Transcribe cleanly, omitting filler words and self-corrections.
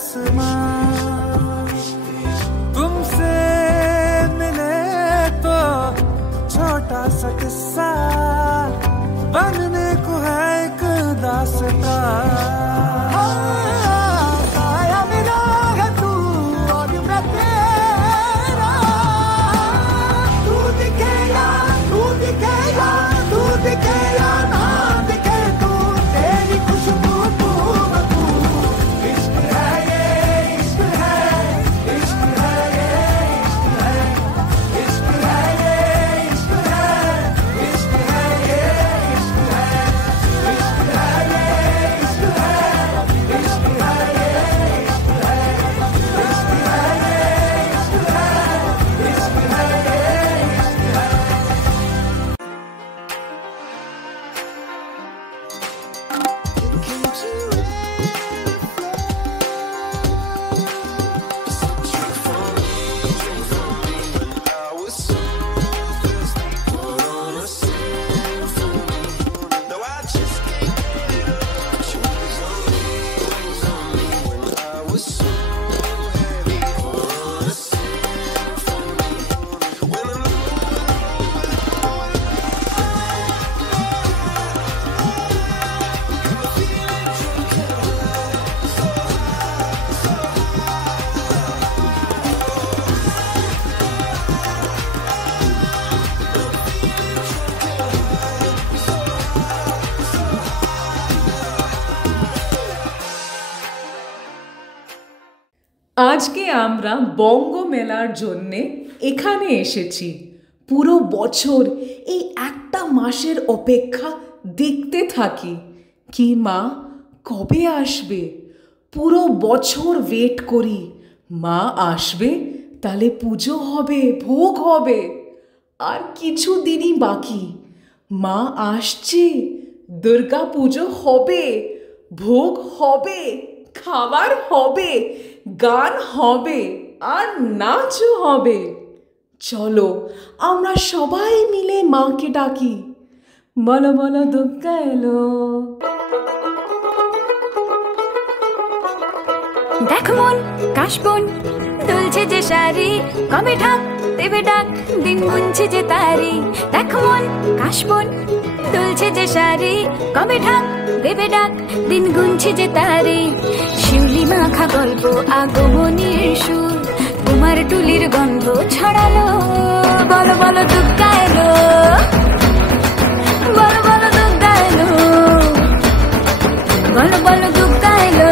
आसमां तुमसे मिले तो छोटा सा किस्सा बनने को है एक दास्तां साया मेरा है तू और मैं तेरा तू दिखे या तू दिखे या तू दिखे या ना दिखे तू तेरी खुशबू तू तू इश्क है ये इश्क है इश्क है ये इश्क है ये इश्क है इश्क है ये इश्क है इश्क है ये इश्क है इश्क है ये इश्क है इश्क है ये इश्क है इश्क है ये इश्क है আজকে আমরা বঙ্গ মেলার জন্যে এখানে এসেছি। পুরো বছর এই একটা মাসের অপেক্ষা দেখতে থাকি কি মা কবে আসবে। পুরো বছর ওয়েট করি মা আসবে, তাহলে পুজো হবে, ভোগ হবে। আর কিছু দিনই বাকি, মা আসছে, দুর্গা পুজো হবে, ভোগ হবে, খাবার হবে, গান হবে আর নাচও হবে। চলো আমরা সবাই মিলে মাকে ডাকি, বলো বলো দুর্গা এলো। দেখ মন কাশবন দুলছে যে শাড়ি, কবে ঢাক দেবে ডাক দিন গুনছে যে তারি। দেখ মন কাশবন দুলছে যে শাড়ি, কবে ঢাক দেবে ডাক দিন গুনছে যে তারি। শিউলি মাখা গল্প আগমনীর সুর, তোমার টুলির গন্ধ ছড়ালো। বলো বলো দুর্গা এলো, বলো বলো দুর্গা এলো, বলো বলো দুর্গা এলো।